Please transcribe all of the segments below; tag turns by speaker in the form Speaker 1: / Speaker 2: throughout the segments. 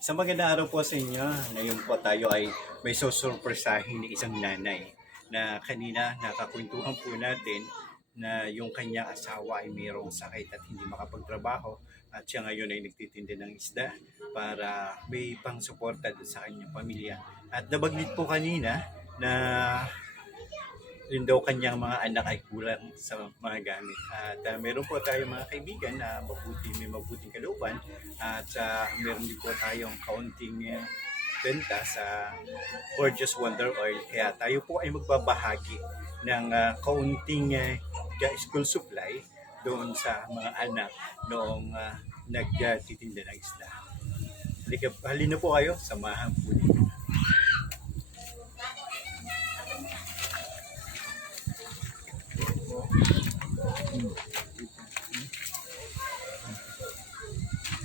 Speaker 1: Sa magandang araw po sa inyo. Ngayon po tayo ay may susurpresahin ni isang nanay na kanina nakakwentuhan po natin na yung kanyang asawa ay mayroong sakit at hindi makapagtrabaho at siya ngayon ay nagtitinda ng isda para may pang-suporta sa kanyang pamilya. At nabanggit po kanina na yun daw kanyang mga anak ay kulang sa mga gamit. At uh, meron po tayo mga kaibigan na mabuti, may mabuting kalooban at uh, meron din po tayong kaunting uh, benta sa Gorgeous Wonder Oil. Kaya tayo po ay magbabahagi ng uh, kaunting uh, school supply doon sa mga anak noong uh, nagtitinda ng isda. Halika, halina po kayo, samahan po ninyo.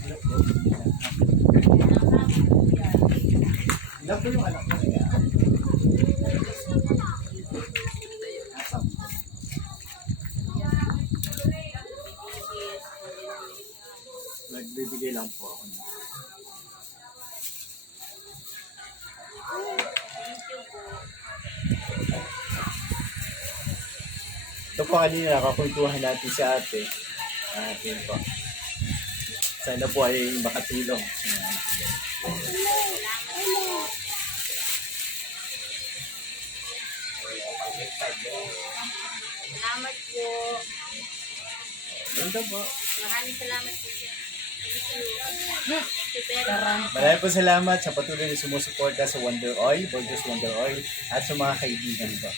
Speaker 1: Ilan po yung anak mo niya? Nagbibigay lang po ako. Ito po kanina nakakwentuhan natin si ate. Atin po. Sana po ay makatulong.
Speaker 2: Salamat po.
Speaker 1: Ganda po.
Speaker 2: Maraming salamat po.
Speaker 1: Maraming po salamat sa patuloy na sumusuporta sa Wonder Oil, Burgess Wonder Oil, at sa mga kaibigan ko.